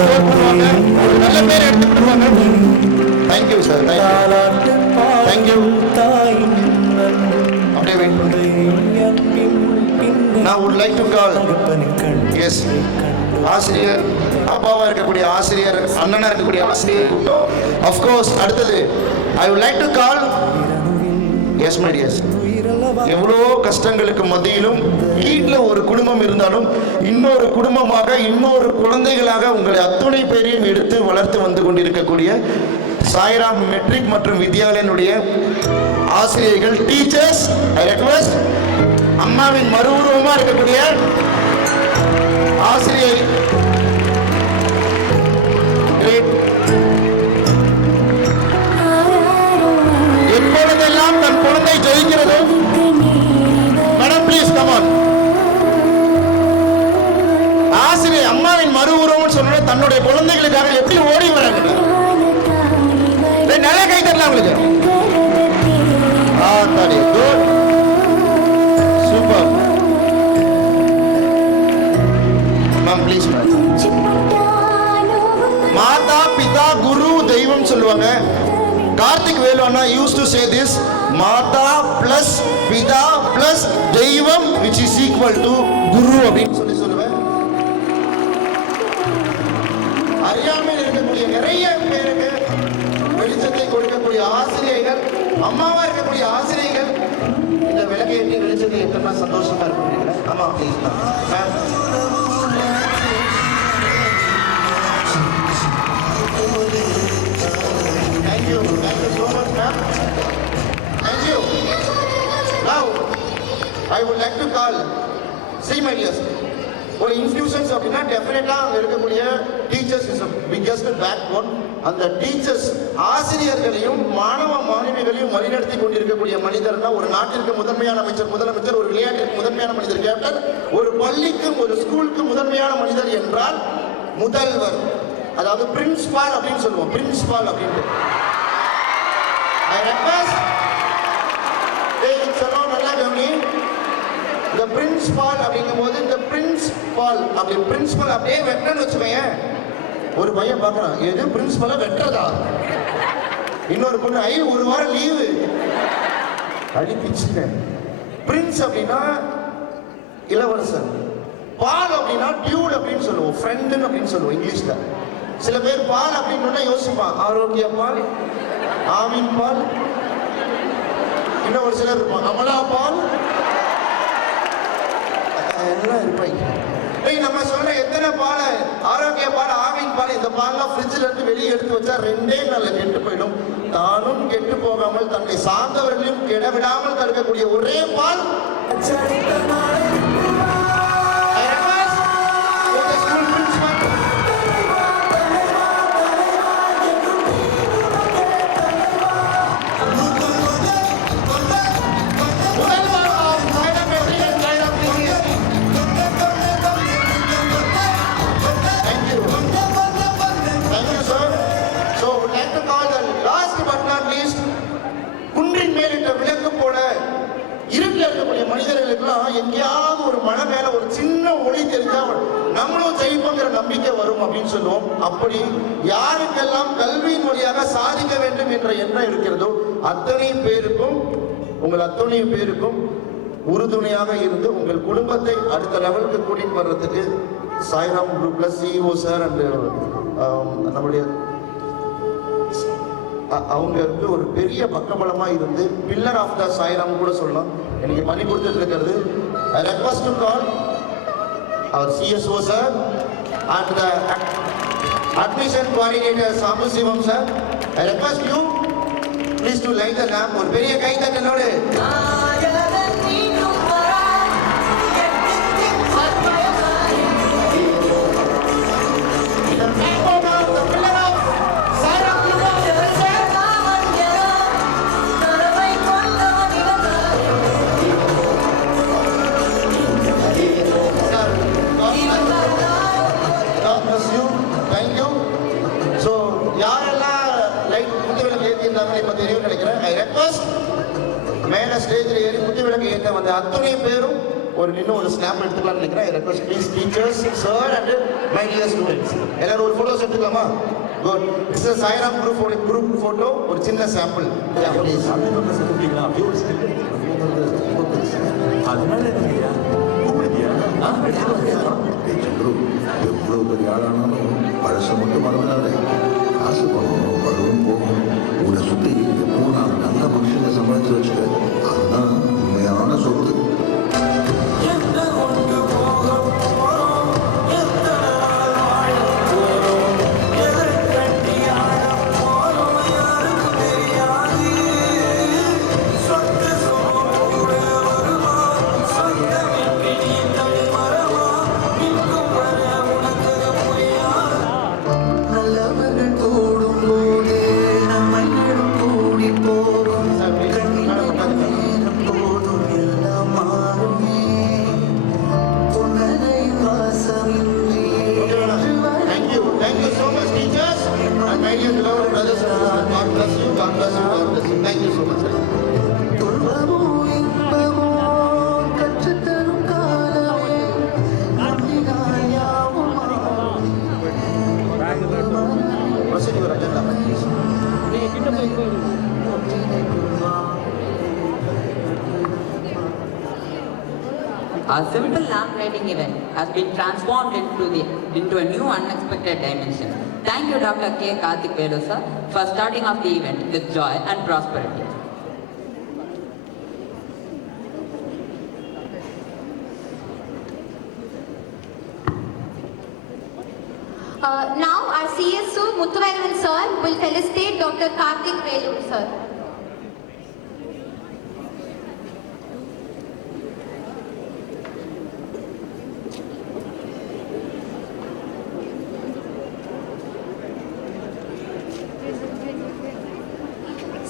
Score பண்ணுவாங்க, ஒரு நல்ல பேர் எடுத்து கொடுப்பாங்க. Thank you sir, thank you. அப்படியே வெயிட் பண்ணுங்க. Now would like to call, yes, ஆசிரியர், அப்பாவா இருக்கக்கூடிய ஆசிரியர், அண்ணனா இருக்கக்கூடிய ஆசிரியர். Of course, அடுத்தது I would like to call, yes my dears, எவ்வளோ கஷ்டங்களுக்கு மத்தியிலும் வீட்டில் ஒரு குடும்பம் இருந்தாலும் இன்னொரு குடும்பமாக, இன்னொரு குழந்தைகளாக உங்களை அத்துணை பேரையும் எடுத்து வளர்த்து வந்து கொண்டிருக்கக்கூடிய சாய்ராம் மெட்ரிக் மற்றும் வித்யாலயனுடைய ஆசிரியர்கள், டீச்சர்ஸ், ஐ ரெக்வெஸ்ட் அம்மாவின் மறு உருவமா இருக்கக்கூடிய ஆசிரியர், எப்பொழுதெல்லாம் தன் குழந்தை ஜெயிக்கிறது, மேடம் ப்ளீஸ் கம் ஆன். ஆசிரியர் அம்மாவின் மறு உருவம் சொன்ன தன்னுடைய குழந்தைகளுக்காக எப்படி ஓடி வராங்க. நல்ல கை தரலாம் உங்களுக்கு. Good, super ma'am, please ma'am. மாதா பிதா குரு தெய்வம் சொல்லுவாங்க. கார்த்திக் வேலுவண்ணா used to say this, மாதா பிளஸ் பிதா பிளஸ் தெய்வம் which is equal to குரு அப்படின்னு சொல்லுவேன். அறியாமையில் இருக்கக்கூடிய நிறைய பேருக்கு வெளிச்சத்தை கொடுக்கக்கூடிய ஆசிரியர்கள், அம்மாவா இருக்கக்கூடிய ஆசிரியர்கள் இந்த விளக்கேற்றி வெளிச்சத்தை எத்தனை சந்தோஷமா இருக்கிறீங்க. ஆமா please ma'am. Thank you so much ma'am. Thank you. Now I would like to call, see my dears, ஒரு இன்ஸ்டிடியூஷன்ஸ் அப்படின்னா டெஃபினட்டா அங்க இருக்கக்கூடிய teachers is biggest backbone. அந்த டீச்சர்ஸ் ஆசிரியர்களையும் மாணவ மாணவிகளையும் வழிநடத்தி கொண்டிருக்கக்கூடிய மனிதர்னா ஒரு நாட்டிற்கு முதன்மையான அமைச்சர் முதலமைச்சர், ஒரு விளையாட்டிற்கு முதன்மையான மனிதர் கேப்டன், ஒரு பள்ளிக்கும் ஒரு ஸ்கூலுக்கு முதன்மையான மனிதர் என்றால் முதல்வர், அதாவது பிரின்சிபால் அப்படின்னு சொல்லுவோம். பிரின்சிபால் அப்படின்ட்டு நல்லா கவனி. இந்த பிரின்சிபால் அப்படிங்கும் போது இந்த பிரின்சிபால் அப்படி பிரின்சிபல் அப்படியே வெட்டன்னு வச்சுக்கோங்க. ஒரு பையன் பார்க்கறான், எது பிரின்சிபலா வெட்டுறதா? இன்னொரு பொண்ணு, ஐ ஒரு வாரம் லீவு அடிப்பிச்சுங்க. பிரின்ஸ் அப்படின்னா இளவரசன், பால் அப்படின்னா டியூட் அப்படின்னு சொல்லுவோம், ஃப்ரெண்டுன்னு அப்படின்னு சொல்லுவோம் இங்கிலீஷ்ல. சில பேர் பால் அப்படின்னு யோசிப்பான், ஆரோக்கிய பால், ஆவின் பால், இன்னும் ஒரு சிலர் இருப்பான் அமலா பால், எல்லாம் இருப்பாங்க. நம்ம சொல்ற எத்தனை பால், ஆரோக்கிய பால், ஆவின் பால், இந்த பால்லாம் ஃப்ரிட்ஜ்ல இருந்து வெளியே எடுத்து வச்சா 2 நாள்ல கெட்டு போயிடும். தானும் கெட்டு போகாமல் தன்னை சார்ந்தவர்களையும் கெட விடாமல் தடுக்கக்கூடிய ஒரே பால் மனிதர்களுக்கெல்லாம் எங்கேயாவது ஒரு மலை மேல ஒரு சின்ன ஒளி தெரிஞ்சா நம்மளும் ஜெயிப்போங்கிற நம்பிக்கை வரும் அப்படின்னு சொல்லுவோம். அப்படி யாருக்கெல்லாம் கல்வியின் வழியாக சாதிக்க வேண்டும் என்ற எண்ணம் இருக்கிறதோ அத்தனை பேருக்கும், உங்கள் அத்தனை பேருக்கும் உறுதுணையாக இருந்து உங்கள் குடும்பத்தை அடுத்த லெவலுக்கு கூட்டிட்டு வர்றதுக்கு சாய்ராம் குரூப்ல சிஇஓ சார் அண்ட் நம்முடைய அவங்களுக்கு ஒரு பெரிய பக்கபலமா இருந்து பில்லர் ஆஃப் த சாய்ராம் கூட சொல்லலாம் எனக்கு பண்ணி கொடுத்துட்டு இருக்கிறது. I request to call our CSO sir and the admission coordinator Samu Sivam sir. I request you please to light the lamp. ஒரு பெரிய கை தட்டலோடு மேல ஸ்டேஜில் ஏறி குத்து விளக்கு ஏற்ற வந்த அத்தனை பேரும் இன்னும் ஒரு ஸ்னாப் எடுத்துக்கலாம்னு நினைக்கிறேன். ஐ request please teachers, sir and my dear students எல்லாரும் ஒரு ஃபோட்டோஸ் எடுத்துக்கலாமா? Good. It's a Sairam group photo. ஒரு சின்ன சாம்பிள். Yeah please. அதனால என்னங்கய்யா கூப்பிடுறியா? எவ்வளவு பெரிய ஆளானாலும் பழச மட்டும் மறந்துடாதே. காசு பண்ணணும், வரும் போகணும். உன்னை சுற்றி எப்பவும் நான் நல்ல மனுஷங்களை சம்பாதிச்சு வச்சுக்க. அதுதான் உண்மையான சொத்து. Thank you so much. Proceed your agenda, please. A simple lamp lighting event has been transformed into a new unexpected dimension. Thank you, Dr. K. Karthik Velu, sir, for starting off the event with joy and prosperity. Now our CSO Muthuvaravan sir will felicitate Dr. Karthik Velu, sir.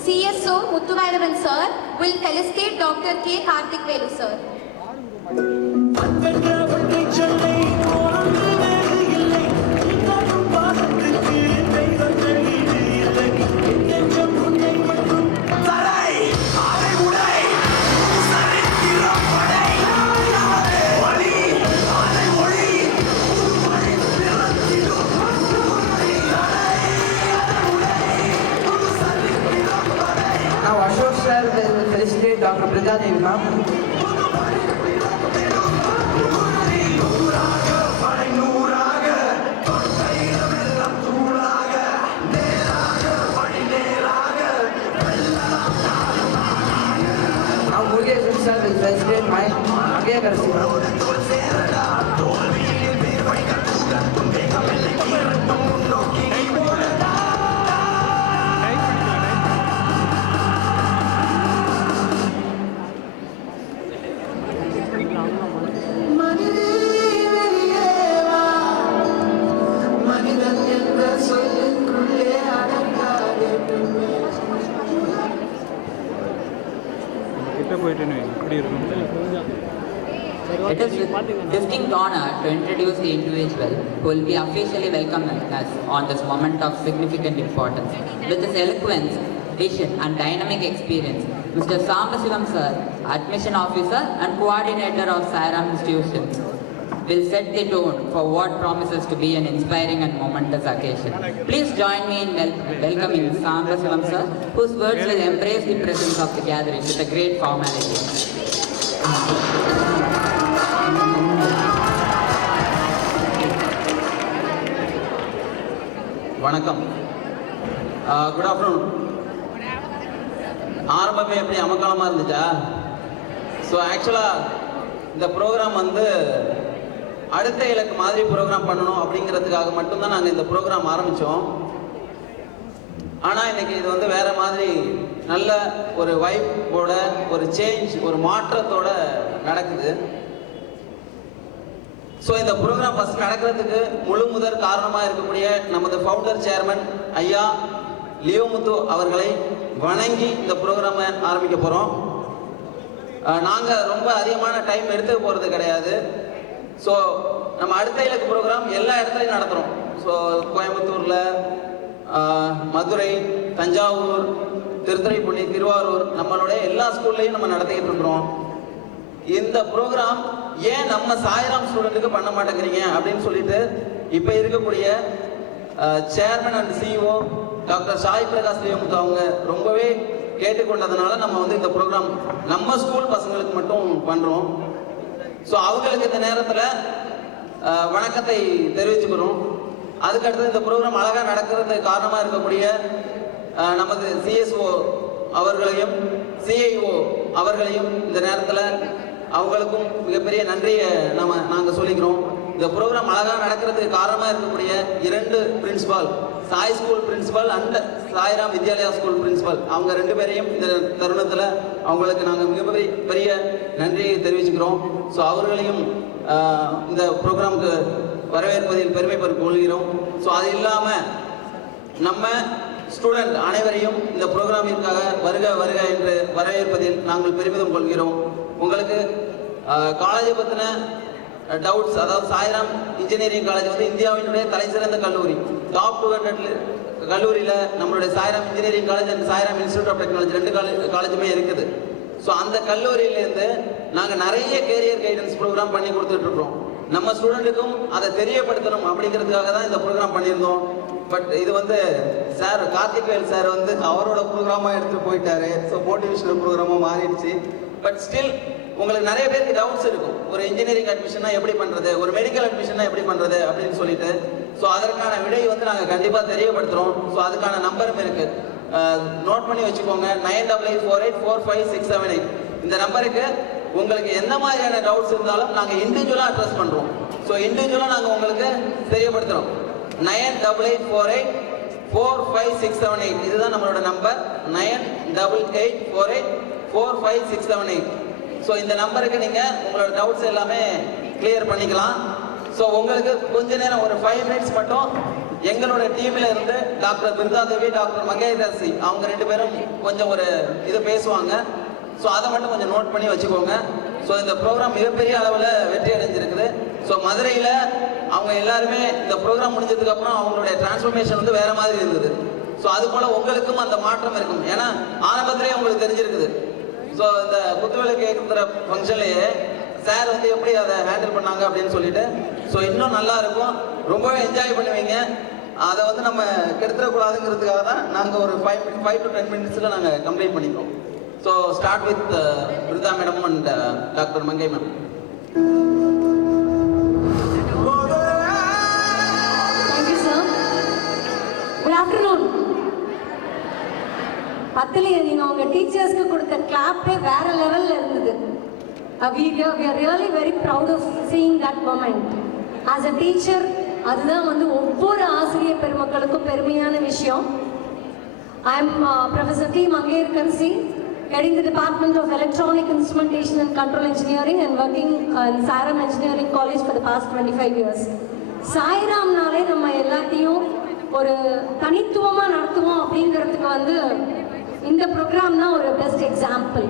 CSO Muthuvaravan sir will felicitate Dr. K. Karthik Velu, sir. Now Ashok sir will felicitate Dr. Prida Devi, ma'am. Now Murugesh sir will felicitate my Agyakarsi, ma'am. It is with distinct honor to introduce the individual who will be officially welcoming us on this moment of significant importance. With his eloquence, vision and dynamic experience, Mr. Sambasivam sir, admission officer and coordinator of Sairam Institutions, will set the tone for what promises to be an inspiring and momentous occasion. Please join me in welcoming Sambasivam sir, whose words will embrace the presence of the gathering with a great formality. வணக்கம். Good afternoon. ஆரம்பமே எப்படி அமக்காலமாக இருந்துச்சா? So ஆக்சுவலாக இந்த program வந்து அடுத்த இலக்கு மாதிரி ப்ரோக்ராம் பண்ணணும் அப்படிங்கிறதுக்காக மட்டும்தான் நாங்கள் இந்த ப்ரோக்ராம் ஆரம்பித்தோம். ஆனால் இன்னைக்கு இது வந்து வேறு மாதிரி நல்ல ஒரு வைப்போட, ஒரு சேஞ்ச், ஒரு மாற்றத்தோட நடக்குது. ஸோ இந்த ப்ரோக்ராம் ஃபஸ்ட் நடக்கிறதுக்கு முழு முதற் காரணமாக இருக்கக்கூடிய நமது ஃபவுண்டர் சேர்மன் ஐயா லியோமுத்து அவர்களை வணங்கி இந்த ப்ரோக்ராமை ஆரம்பிக்க போகிறோம். நாங்கள் ரொம்ப அதிகமான டைம் எடுத்துக்க போகிறது கிடையாது. ஸோ நம்ம அடுத்த இலக்கு ப்ரோக்ராம் எல்லா இடத்துலையும் நடத்துகிறோம். ஸோ கோயம்புத்தூரில், மதுரை, தஞ்சாவூர், திருத்துறைப்பூண்டி, திருவாரூர், நம்மளுடைய எல்லா ஸ்கூல்லையும் நம்ம நடத்திக்கிட்டு இருக்கிறோம். இந்த ப்ரோக்ராம் ஏன் நம்ம சாய்ராம் ஸ்டூடெண்ட்டுக்கு பண்ண மாட்டேங்கிறீங்க அப்படின்னு சொல்லிட்டு இப்போ இருக்கக்கூடிய chairman and CEO doctor Sai Prakash Leomuthu அவங்க ரொம்பவே கேட்டுக்கொண்டதுனால நம்ம வந்து இந்த ப்ரோக்ராம் நம்ம ஸ்கூல் பசங்களுக்கு மட்டும் பண்ணுறோம். ஸோ அவங்களுக்கு இந்த நேரத்தில் வணக்கத்தை தெரிவிச்சுக்கிறோம். அதுக்கடுத்து இந்த ப்ரோக்ராம் அழகாக நடக்கிறதுக்கு காரணமாக இருக்கக்கூடிய நமது சிஎஸ்ஓ அவர்களையும் சிஐஓ அவர்களையும் இந்த நேரத்தில் அவங்களுக்கும் மிகப்பெரிய நன்றியை நாங்கள் சொல்லிக்கிறோம். இந்த ப்ரோக்ராம் அழகாக நடக்கிறதுக்கு காரணமாக இருக்கக்கூடிய 2 principal, Sai school principal and Sairam Vidyalaya school principal, அவங்க 2 பேரையும் இந்த தருணத்தில் அவங்களுக்கு நாங்கள் மிகப்பெரிய பெரிய நன்றியை தெரிவிச்சுக்கிறோம். ஸோ அவர்களையும் இந்த ப்ரோக்ராமுக்கு வரவேற்பதில் பெருமை கொள்கிறோம். ஸோ அது இல்லாமல் நம்ம ஸ்டூடெண்ட் அனைவரையும் இந்த ப்ரோக்ராமிற்காக வருக வருக என்று வரவேற்பதில் நாங்கள் பெருமிதம் கொள்கிறோம். உங்களுக்கு காலேஜை பற்றின டவுட்ஸ், அதாவது சாய்ராம் இன்ஜினியரிங் காலேஜ் வந்து இந்தியாவினுடைய தலைசிறந்த கல்லூரி, டாப் 200 கல்லூரியில் நம்மளுடைய Sairam engineering college and Sairam institute of technology 2 காலேஜுமே இருக்குது. ஸோ அந்த கல்லூரியிலேருந்து நாங்கள் நிறைய கேரியர் கைடன்ஸ் ப்ரோக்ராம் பண்ணி கொடுத்துட்ருக்கோம். நம்ம ஸ்டூடெண்ட்டுக்கும் அதை தெரியப்படுத்தணும் அப்படிங்கிறதுக்காக தான் இந்த ப்ரோக்ராம் பண்ணியிருந்தோம். பட் இது வந்து சார் கார்த்திக்வேல் சார் வந்து அவரோட ப்ரோக்ராமாக எடுத்துகிட்டு போயிட்டாரு. ஸோ மோட்டிவேஷனல் ப்ரோக்ராமாக மாறிடுச்சு. பட் ஸ்டில் உங்களுக்கு நிறைய பேருக்கு டவுட்ஸ் இருக்கும், ஒரு இன்ஜினியரிங் அட்மிஷன்னா எப்படி பண்ணுறது, ஒரு மெடிக்கல் அட்மிஷன்னா எப்படி பண்ணுறது அப்படின்னு சொல்லிட்டு. ஸோ அதற்கான விடை வந்து நாங்கள் கண்டிப்பாக தெரியப்படுத்துகிறோம். ஸோ அதுக்கான நம்பரும் இருக்குது, நோட் பண்ணி வச்சுக்கோங்க. 9848456678 இந்த நம்பருக்கு உங்களுக்கு எந்த மாதிரியான டவுட்ஸ் இருந்தாலும் நாங்கள் இண்டிவிஜுவலாக அட்ரஸ் பண்ணுறோம். ஸோ இண்டிவிஜுவலாக நாங்கள் உங்களுக்கு தெரியப்படுத்துகிறோம். 9848456678 இதுதான் நம்மளோட நம்பர், 9848456678. ஸோ இந்த நம்பருக்கு நீங்கள் உங்களோட டவுட்ஸ் எல்லாமே கிளியர் பண்ணிக்கலாம். ஸோ உங்களுக்கு கொஞ்ச நேரம் ஒரு 5 மினிட்ஸ் மட்டும் எங்களோட டீமில் இருந்து டாக்டர் பிருந்தாதேவி, டாக்டர் மகேதர்சி அவங்க 2 பேரும் கொஞ்சம் ஒரு இது பேசுவாங்க. ஸோ அதை மட்டும் கொஞ்சம் நோட் பண்ணி வச்சுக்கோங்க. ஸோ இந்த ப்ரோக்ராம் மிகப்பெரிய அளவில் வெற்றி அடைஞ்சிருக்குது. ஸோ மதுரையில் அவங்க எல்லாருமே இந்த ப்ரோக்ராம் முடிஞ்சதுக்கப்புறம் அவங்களுடைய டிரான்ஸ்ஃபர்மேஷன் வந்து வேறு மாதிரி இருந்தது. ஸோ அது போல் உங்களுக்கும் அந்த மாற்றம் இருக்கும். ஏன்னா ஆரம்பத்திலேயே உங்களுக்கு தெரிஞ்சிருக்குது. ஸோ இந்த குத்துவிளக்கு ஏற்றுற ஃபங்க்ஷன்லேயே சார் வந்து எப்படி அதை ஹேண்டில் பண்ணாங்க அப்படின்னு சொல்லிட்டு. ஸோ இன்னும் நல்லா இருக்கும், ரொம்பவே என்ஜாய் பண்ணுவீங்க. அதை வந்து நம்ம கெடுத்துடக்கூடாதுங்கிறதுக்காக தான் நாங்கள் ஒரு 5 to 10 மினிட்ஸில் நாங்கள் கம்ப்ளீட் பண்ணிக்கிறோம். So start with Brinda madam and doctor Mangai ma'am. Thank you, sir. Good afternoon. பத்திலேயே நீங்கள் உங்கள் டீச்சர்ஸ்க்கு கொடுத்த கிளாப்பே வேற லெவலில் இருந்தது. We are really very proud of seeing that moment. As a teacher, அதுதான் வந்து ஒவ்வொரு ஆசிரியர் பெருமக்களுக்கும் பெருமையான விஷயம். I am Professor T. Mangairkarsi, heading the Department of Electronic Instrumentation and Control Engineering and working in Sairam Engineering College for the past 25 years. சாய்ராம்னாலே நம்ம எல்லாத்தையும் ஒரு தனித்துவமாக நடத்துவோம் அப்படிங்கிறதுக்கு வந்து இந்த ப்ரோக்ராம் தான் ஒரு பெஸ்ட் எக்ஸாம்பிள்.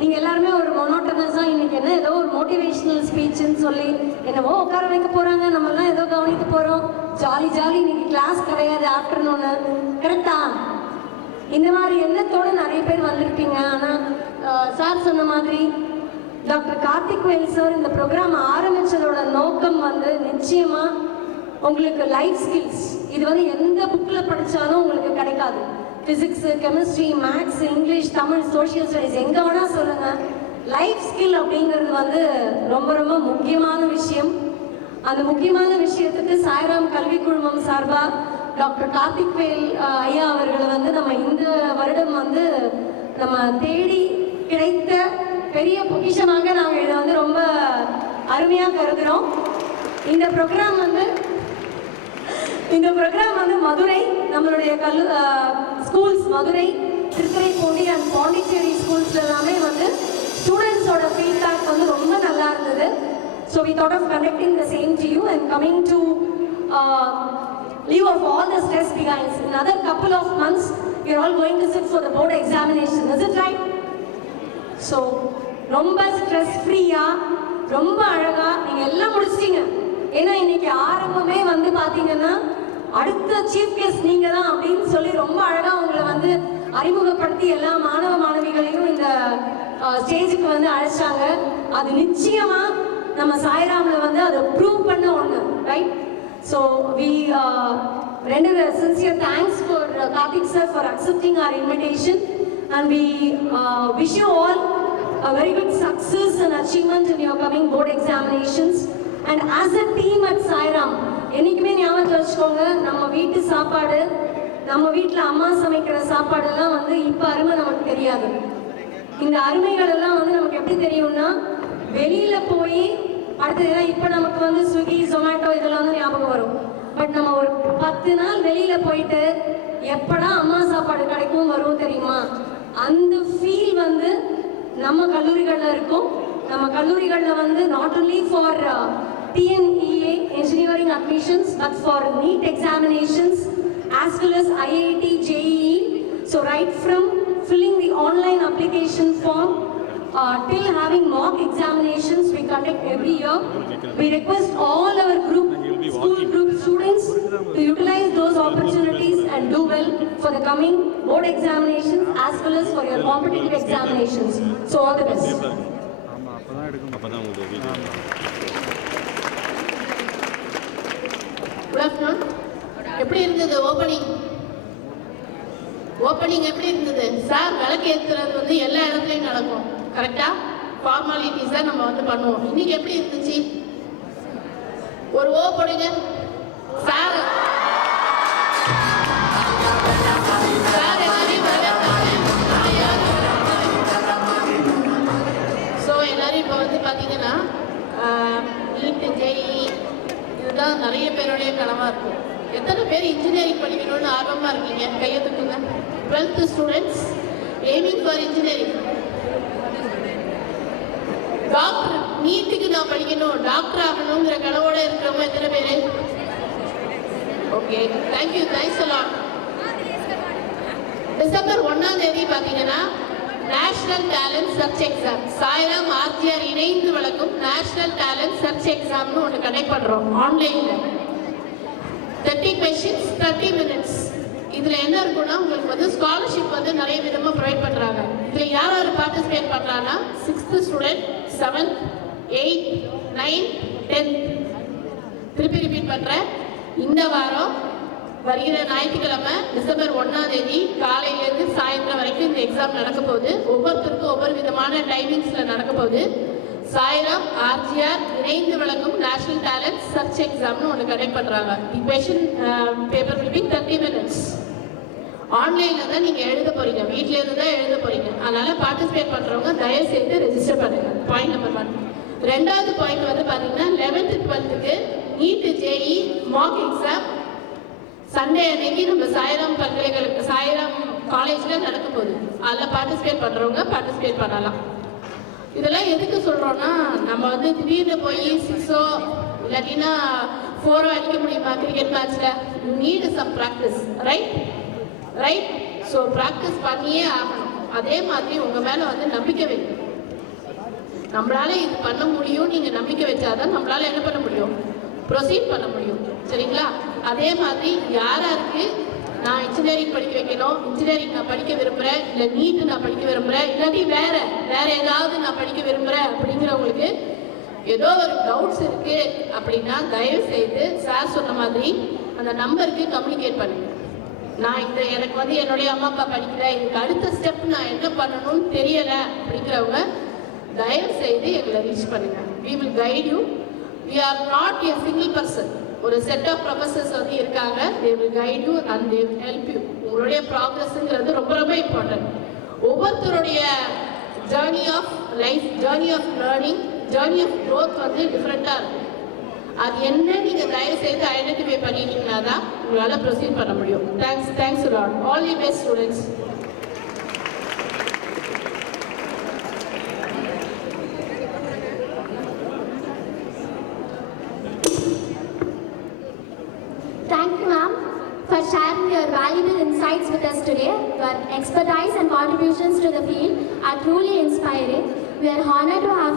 நீங்கள் எல்லாருமே ஒரு மொனோட்டனஸாக இன்றைக்கி என்ன ஏதோ ஒரு மோட்டிவேஷ்னல் ஸ்பீச்சுன்னு சொல்லி என்னவோ உட்கார வைக்க போகிறாங்க, நம்மளாம் ஏதோ கவனிக்க போகிறோம், ஜாலி இன்றைக்கி கிளாஸ் கிடையாது ஆஃப்டர்நூனு, கரெக்டா? இந்த மாதிரி எண்ணத்தோடு நிறைய பேர் வந்திருப்பீங்க. ஆனால் சார் சொன்ன மாதிரி டாக்டர் கார்த்திக்வேல் சார் இந்த ப்ரோக்ராம் ஆரம்பித்ததோட நோக்கம் வந்து நிச்சயமாக உங்களுக்கு லைஃப் ஸ்கில்ஸ், இது வந்து எந்த புக்கில் படித்தாலும் உங்களுக்கு கிடைக்காது. Physics, chemistry, maths, English, Tamil, social studies எங்கே வேணால் சொல்லுங்கள், லைஃப் ஸ்கில் அப்படிங்கிறது வந்து ரொம்ப ரொம்ப முக்கியமான விஷயம். அந்த முக்கியமான விஷயத்துக்கு சாய்ராம் கல்வி குழுமம் சார்பாக டாக்டர் கார்த்திக்வேல் ஐயா அவர்களை வந்து நம்ம இந்த வருடம் வந்து நம்ம தேடி கிடைத்த பெரிய பொக்கிஷமாக நாங்கள் இதை வந்து ரொம்ப அருமையாக கருதுகிறோம். இந்த ப்ரோக்ராம் வந்து மதுரை, நம்மளுடைய ஸ்கூல்ஸ் மதுரை, திருத்துறைப்பூண்டி அண்ட் பாண்டிச்சேரி ஸ்கூல்ஸ்ல எல்லாமே வந்து ஸ்டூடெண்ட்ஸோட ஃபீட்பேக் வந்து ரொம்ப நல்லா இருந்தது. So we thought of conducting the same to you and coming to leave of all the stress behind. In another couple of months, you're all going to sit for the board examination. Is it right? So ரொம்ப stress ஃப்ரீயாக ரொம்ப அழகாக நீங்கள் எல்லாம் முடிச்சிட்டீங்க. ஏன்னா இன்னைக்கு ஆரம்பமே வந்து பார்த்தீங்கன்னா அடுத்த சீஃப் கெஸ்ட் நீங்கள் தான் அப்படின்னு சொல்லி ரொம்ப அழகாக உங்களை வந்து அறிமுகப்படுத்தி எல்லா மாணவ மாணவிகளையும் இந்த ஸ்டேஜுக்கு வந்து அழைச்சாங்க. அது நிச்சயமா நம்ம சாய்ராம்ல வந்து அதை ப்ரூவ் பண்ண ஒன்று, right? So we render a sincere thanks for Karthik sir for accepting our invitation, and we wish you all a very good success and achievement in your coming board examinations. And as a team at Sairam, என்னைக்குமே ஞாபகத்தில் வச்சுக்கோங்க, நம்ம வீட்டு சாப்பாடு, நம்ம வீட்டில் அம்மா சமைக்கிற சாப்பாடெல்லாம் வந்து இப்போ அருமை நமக்கு தெரியாது. இந்த அருமைகள் எல்லாம் வந்து நமக்கு எப்படி தெரியும்னா, வெளியில் போய் அடுத்தது இப்போ நமக்கு வந்து ஸ்விக்கி ஜொமேட்டோ இதெல்லாம் வந்து ஞாபகம் வரும். பட் நம்ம ஒரு 10 நாள் வெளியில் போயிட்டு எப்படா அம்மா சாப்பாடு கிடைக்கும் வரும் தெரியுமா, அந்த ஃபீல் வந்து நம்ம கல்லூரிகளில் இருக்கும். நம்ம கல்லூரிகளில் வந்து not only for TNEA engineering admissions but for NEET examinations as well as IIT JEE. So right from filling the online application form till having mock examinations we conduct every year. We request all our school group students to utilize those opportunities and do well for the coming board examinations as well as for your competitive examinations. So all the best. Good afternoon. எப்படி இருந்தது opening? எப்படி இருந்தது sir? விளக்கு ஏற்றுறது வந்து எல்லா இடத்துலையும் நடக்கும், கரெக்டாக ஃபார்மாலிட்டிஸாக நம்ம வந்து பண்ணுவோம். இன்னைக்கு எப்படி இருந்துச்சு? ஒரு ஓ போடுங்க சார். ஸோ எல்லாரும் இப்போ வந்து பார்த்தீங்கன்னா நீட் ஜேஇ இதுதான் நிறைய பேருடைய கனவாக இருக்கும். எத்தனை பேர் இன்ஜினியரிங் படிக்கணும்னு ஆர்வமாக இருக்கீங்க? கையை தூக்குங்க. 12th students aiming for engineering. Doctor, நீட்டுக்கு நான் படிக்கணும், டாக்டர் ஆகணுங்கிற கனவோட இருக்கிறவங்க எத்தனை பேர்? Okay, thank you, thanks a lot. December 1ஆம் தேதி பார்த்தீங்கன்னா national talent search exam, Sairam RGR இணைந்து வழங்கும் நேஷனல் டேலண்ட் சர்ச் எக்ஸாம்னு ஒன்று கனெக்ட் பண்ணுறோம் ஆன்லைனில். 30 questions 30 minutes. இதில் என்ன இருக்குன்னா, உங்களுக்கு வந்து ஸ்காலர்ஷிப் வந்து நிறைய விதமாக ப்ரொவைட் பண்ணுறாங்க. இதில் யார் யார் பார்ட்டிசிபேட் பண்ணுறாங்கன்னா 6th student, 7th, 8th, 9th, 10th. திருப்பி ரிப்பீட் பண்ணுறேன். இந்த வாரம் வருகிற ஞாயிற்றுக்கிழமை டிசம்பர் 1ஆம் தேதி காலையிலேருந்து சாயந்தரம் வரைக்கும் இந்த எக்ஸாம் நடக்க போகுது. ஒவ்வொருத்தருக்கும் ஒவ்வொரு விதமான டைமிங்ஸில் நடக்க போகுது. சாய்ராம் ஆர்ஜிஆர் இணைந்து வழங்கும் நேஷனல் டேலண்ட் சர்ச் எக்ஸாம்னு ஒன்று கனெக்ட் பண்ணுறாங்க. தி question paper will be 30 minutes. ஆன்லைனில் தான் நீங்கள் எழுத போகிறீங்க, வீட்டிலேருந்து தான் எழுத போகிறீங்க. அதனால் பார்ட்டிசிபேட் பண்ணுறவங்க தயவு செய்து ரெஜிஸ்டர் பண்ணுங்கள். Point number 1. ரெண்டாவது பாயிண்ட் வந்து பார்த்தீங்கன்னா 11th 12th NEET JEE mock exam Sunday அன்னைக்கு நம்ம சாய்ராம் பல்கலைக்கழக சாய்ராம் காலேஜில் நடக்க போகுது. அதில் பார்ட்டிசிபேட் பண்ணுறவங்க பார்ட்டிசிபேட் பண்ணலாம். இதெல்லாம் எதுக்கு சொல்கிறோன்னா, நம்ம வந்து திடீர்னு போய் 6 இல்லாட்டினா 4 அடிக்க முடியுமா கிரிக்கெட் மேட்ச்சில்? You need some practice, right. So practice பண்ணியே ஆகணும். அதே மாதிரி உங்கள் மேலே வந்து நம்பிக்கை வைக்கணும். நம்மளால இது பண்ண முடியும் நீங்கள் நம்பிக்கை வச்சாதான் நம்மளால என்ன பண்ண முடியும், ப்ரொசீட் பண்ண முடியும். சரிங்களா? அதே மாதிரி யாராருக்கு நான் இன்ஜினியரிங் படிக்க வைக்கணும், இன்ஜினியரிங் நான் படிக்க விரும்புகிறேன், இல்லை நீட்டு நான் படிக்க விரும்புகிறேன், இல்லாட்டி வேற ஏதாவது நான் படிக்க விரும்புகிறேன் அப்படிங்கிறவங்களுக்கு ஏதோ ஒரு டவுட்ஸ் இருக்குது அப்படின்னா தயவு செய்து சார் சொன்ன மாதிரி அந்த நம்பருக்கு கம்யூனிகேட் பண்ணுங்க. நான் எனக்கு வந்து என்னுடைய அம்மா அப்பா படிக்கிறேன், இதுக்கு அடுத்த ஸ்டெப் நான் என்ன பண்ணணும்னு தெரியலை அப்படிங்கிறவங்க தயவு செய்து எங்களை ரீச் பண்ணுங்க. we will guide you. we are not a single person. ஒரு செட் ஆஃப் ப்ரொஃபஸர்ஸ் வந்து இருக்காங்க. they will guide you and they will help you. உங்களுடைய ப்ராக்ரஸ்ங்கிறது ரொம்ப ரொம்ப இம்பார்ட்டன்ட். ஒவ்வொருத்தருடைய journey of life, journey of learning, journey of growth வந்து டிஃப்ரெண்ட்டாக இருக்கும். அது என்ன நீங்கள் தயவு செய்து ஐடென்டிஃபை பண்ணிட்டீங்கன்னா தான் உங்களால் ப்ரொசீட் பண்ண முடியும். Thanks lot. All the best students. Thank you, ma'am, for sharing your valuable insights with us today. Your expertise and contributions to the field are truly inspiring. We are honored to have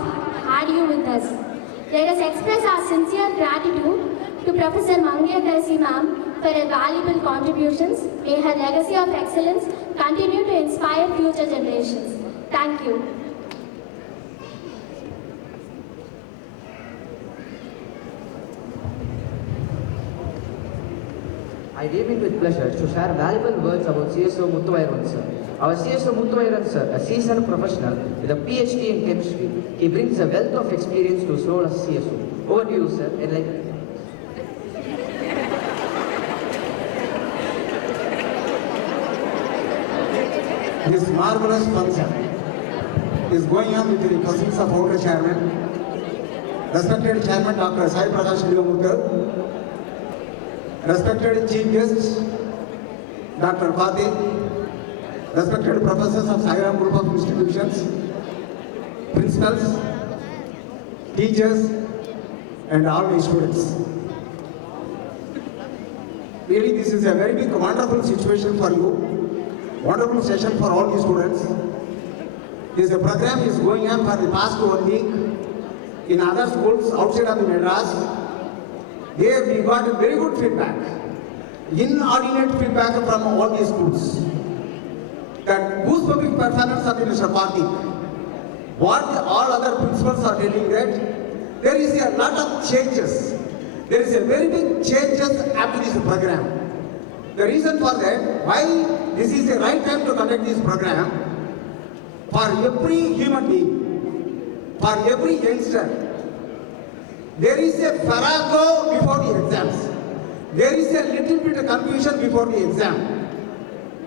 had you with us. Let us express our sincere gratitude to Professor Mangeya Darsi ma'am for her valuable contributions. May her legacy of excellence continue to inspire future generations. Thank you. I came in with pleasure to share valuable words about CSO Muthuvairan sir. Our CSO Muthuvairan sir, a seasoned professional with a PhD in chemistry, he brings a wealth of experience to his role as CSO. Over to you, sir. This marvelous function is going on with the presence of our chairman, respected chairman Dr. Sai Prakash Leomuthu, respected chief guests Dr. Fatih, respected professors of Sairam Group of Institutions, principals, teachers, and all the students. Really, this is a very big, wonderful situation for you. Wonderful session for all the students. This program is going on for the past 1 week in other schools outside of the Madras. There we got very good feedback, inordinate feedback from all the schools. That goosebump performance of Mr. Karthik. What all other principals are telling that there is a lot of changes. There is a very big changes after this program. The reason for that, why this is the right time to conduct this program, for every human being, for every youngster, there is a farrago before the exams. There is a little bit of confusion before the exam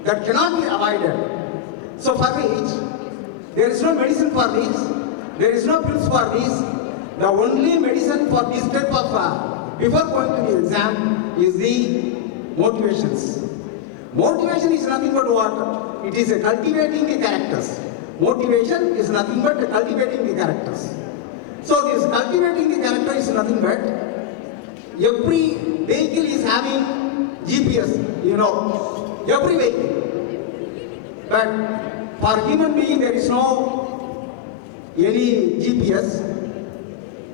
that cannot be avoided. So for which, there is no medicine for this, there is no pills for this. The only medicine for this type of, before going to the exam, is the motivations. Motivation is nothing but what? It is a cultivating the characters. Motivation is nothing but cultivating the characters. So this cultivating the character is nothing but every vehicle is having GPS, every vehicle. But for human being there is no any GPS.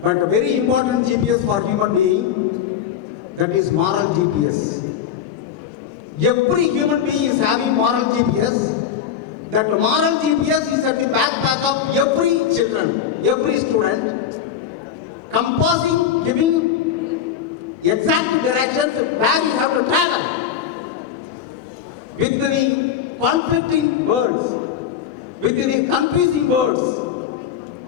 But a very important GPS for human being, that is moral GPS. Every human being is having moral GPS. That moral GPS is at the backpack of every children, every student, composing, giving exact directions where you have to travel. With the conflicting words, with the confusing words,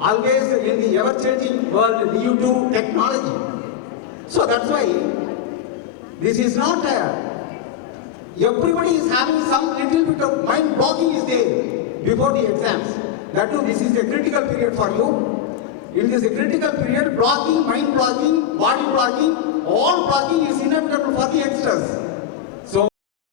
always in the ever-changing world due to technology. So that's why this is not everybody is having some little bit of mind blocking is there before the exams. That too, this is a critical period for you. In this critical period, blocking, mind blocking, body blocking, all blocking is inevitable for the youngsters.